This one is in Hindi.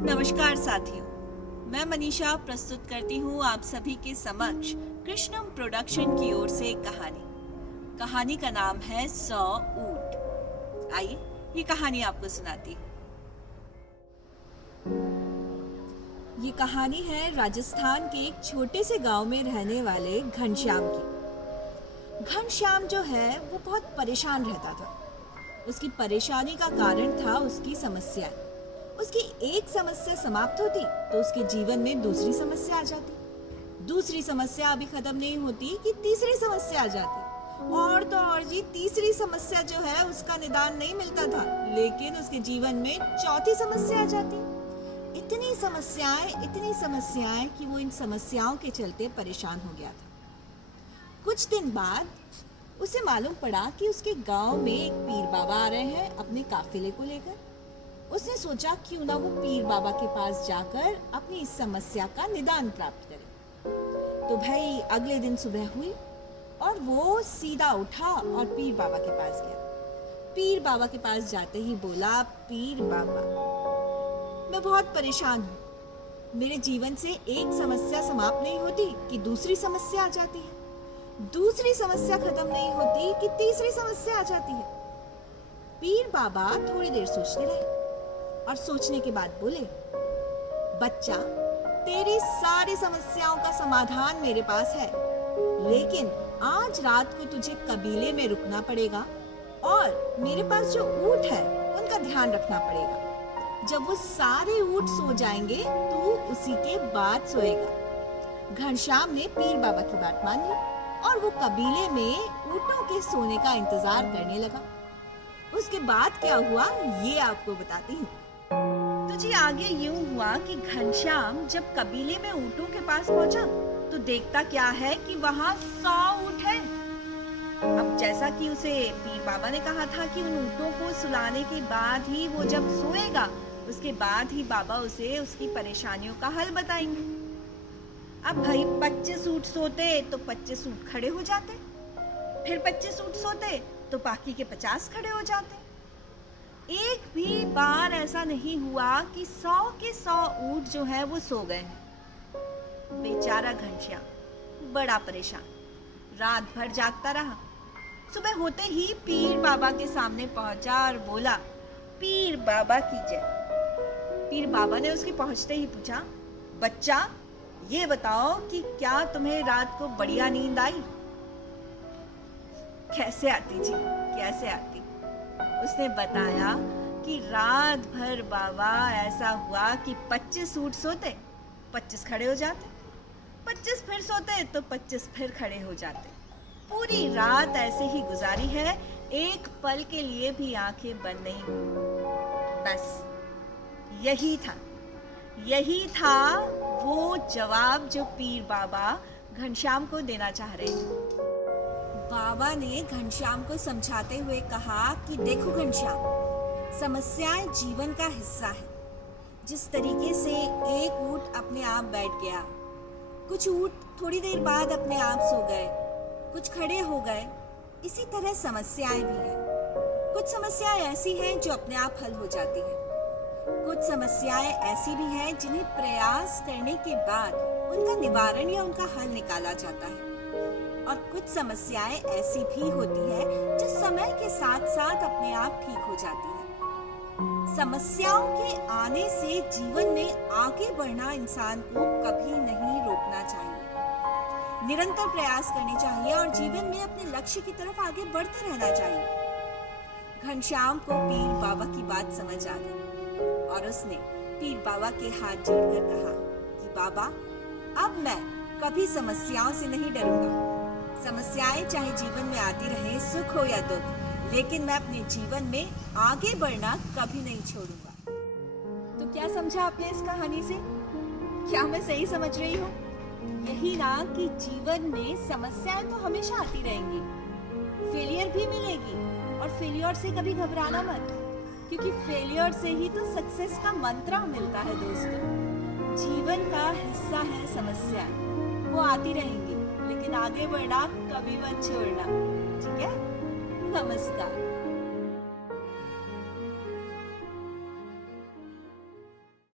नमस्कार साथियों, मैं मनीषा प्रस्तुत करती हूँ आप सभी के समक्ष कृष्णम प्रोडक्शन की ओर से एक कहानी का नाम है 100 ऊंट। आइए ये कहानी आपको सुनाती हूँ। ये कहानी है राजस्थान के एक छोटे से गांव में रहने वाले घनश्याम की। घनश्याम जो है वो बहुत परेशान रहता था। उसकी परेशानी का कारण था उसकी समस्या। उसकी एक समस्या समाप्त होती तो उसके जीवन में दूसरी समस्या आ जाती। दूसरी समस्या अभी खत्म नहीं होती कि तीसरी समस्या आ जाती। और तो और जी, तीसरी समस्या जो है उसका निदान नहीं मिलता था, लेकिन उसके जीवन में चौथी समस्या आ जाती। इतनी समस्याएं कि वो इन समस्याओं के चलते परेशान हो गया था। कुछ दिन बाद उसे मालूम पड़ा कि उसके गांव में एक पीर बाबा आ रहे हैं अपने काफिले को लेकर। उसने सोचा क्यों ना वो पीर बाबा के पास जाकर अपनी इस समस्या का निदान प्राप्त करे। तो भाई अगले दिन सुबह हुई और वो सीधा उठा और पीर बाबा के पास गया। पीर बाबा के पास जाते ही बोला, पीर बाबा, मैं बहुत परेशान हूँ। मेरे जीवन से एक समस्या समाप्त नहीं होती कि दूसरी समस्या आ जाती है। दूसरी समस्या खत्म नहीं होती कि तीसरी समस्या आ जाती है। पीर बाबा थोड़ी देर सोचते रहे और सोचने के बाद बोले, बच्चा, तेरी सारी समस्याओं का समाधान मेरे पास है, लेकिन आज रात को तुझे कबीले में रुकना पड़ेगा और मेरे पास जो ऊंट है उनका ध्यान रखना पड़ेगा। जब वो सारे ऊंट सो जाएंगे तो उसी के बाद सोएगा। घनश्याम ने पीर बाबा की बात मान ली और वो कबीले में ऊंटों के सोने का इंतजार करने लगा। उसके बाद क्या हुआ ये आपको बताती हूँ। तो जी आगे यूं हुआ कि घनश्याम जब कबीले में ऊंटों के पास पहुंचा तो देखता क्या है कि वहां 100 ऊंट हैं। अब जैसा कि उसे पीर बाबा ने कहा था कि उन ऊंटों को सुलाने के बाद ही वो जब सोएगा, उसके बाद ही बाबा उसे उसकी परेशानियों का हल बताएंगे। अब भाई 25 ऊंट सोते तो 25 ऊंट खड़े हो जाते, फिर 25 ऊंट सोते तो बाकी के 50 खड़े हो जाते। एक भी बार ऐसा नहीं हुआ कि 100 के 100 ऊंट जो है वो सो गए। बेचारा घनश्याम बड़ा परेशान रात भर जागता रहा। सुबह होते ही पीर बाबा के सामने पहुंचा और बोला, पीर बाबा की जय। पीर बाबा ने उसके पहुंचते ही पूछा, बच्चा, ये बताओ कि क्या तुम्हें रात को बढ़िया नींद आई? कैसे आती जी, कैसे आती? उसने बताया कि रात भर बाबा ऐसा हुआ कि 25 ऊंट सोते, 25 खड़े हो जाते, 25 फिर सोते तो 25 फिर खड़े हो जाते। पूरी रात ऐसे ही गुजारी है, एक पल के लिए भी आंखें बंद नहीं हुई। बस यही था वो जवाब जो पीर बाबा घनश्याम को देना चाह रहे थे। बाबा ने घनश्याम को समझाते हुए कहा कि देखो घनश्याम, समस्याएं जीवन का हिस्सा है। जिस तरीके से एक ऊंट अपने आप बैठ गया, कुछ ऊंट थोड़ी देर बाद अपने आप सो गए, कुछ खड़े हो गए, इसी तरह समस्याएं भी हैं। कुछ समस्याएं ऐसी हैं जो अपने आप हल हो जाती हैं, कुछ समस्याएं ऐसी भी हैं जिन्हें प्रयास करने के बाद उनका निवारण या उनका हल निकाला जाता है, और कुछ समस्याएं ऐसी भी होती है जो समय के साथ साथ अपने आप ठीक हो जाती है। समस्याओं के आने से जीवन में आगे बढ़ना इंसान को कभी नहीं रोकना चाहिए। निरंतर प्रयास करने चाहिए और जीवन में अपने लक्ष्य की तरफ आगे बढ़ते रहना चाहिए। घनश्याम को पीर बाबा की बात समझ आ गई और उसने पीर बाबा के हाथ जोड़कर कहा कि बाबा, अब मैं कभी समस्याओं से नहीं डरूंगा। समस्याएं चाहे जीवन में आती रहे, सुख हो या दुख, लेकिन मैं अपने जीवन में आगे बढ़ना कभी नहीं छोड़ूंगा। तो क्या समझा आपने इस कहानी से? क्या मैं सही समझ रही हूँ? यही ना कि जीवन में समस्याएं तो हमेशा आती रहेंगी, फेलियर भी मिलेगी, और फेलियर से कभी घबराना मत, क्योंकि फेलियर से ही तो सक्सेस का मंत्र मिलता है दोस्तों। जीवन का हिस्सा है समस्याएं, वो आती रहेंगी, लेकिन आगे बढ़ना कभी मत छोड़ना। ठीक है? नमस्कार।